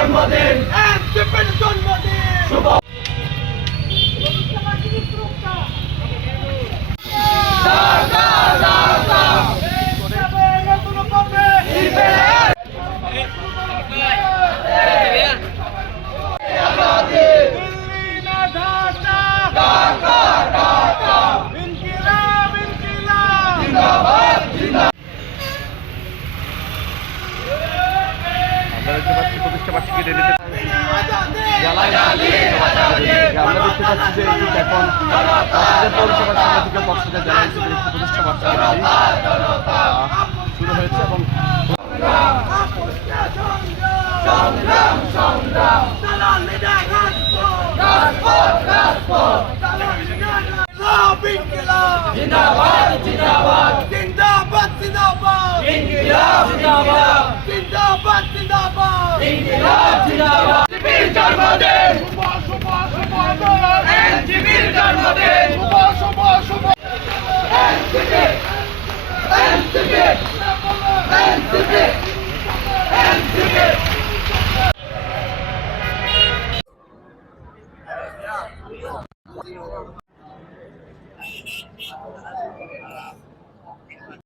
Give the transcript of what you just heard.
জন্মদিন এনসিপির জন্মদিন শুভ দেখতে পাচ্ছি প্রতিষ্ঠা বার্ষিকী রেলিতে আমরা দেখতে পাচ্ছি যে এখন পৌরসভা সামনে থেকে কক্সবাজার জেলা হিসেবে প্রতিষ্ঠা বার্ষিকী র্যালি শুরু হয়েছে এবং জিন্দাবাদ জিন্দাবাদ জিন্দাবাদ জিন্দাবাদ ইনকিলাব জিন্দাবাদ জিন্দাবাদ জিন্দাবাদ ইনকিলাব জিন্দাবাদ এনসিপির জন্মদিন শুভ শুভ শুভ এনসিপির জন্মদিন শুভ শুভ শুভ এনসিপি এনসিপি এনসিপি এনসিপি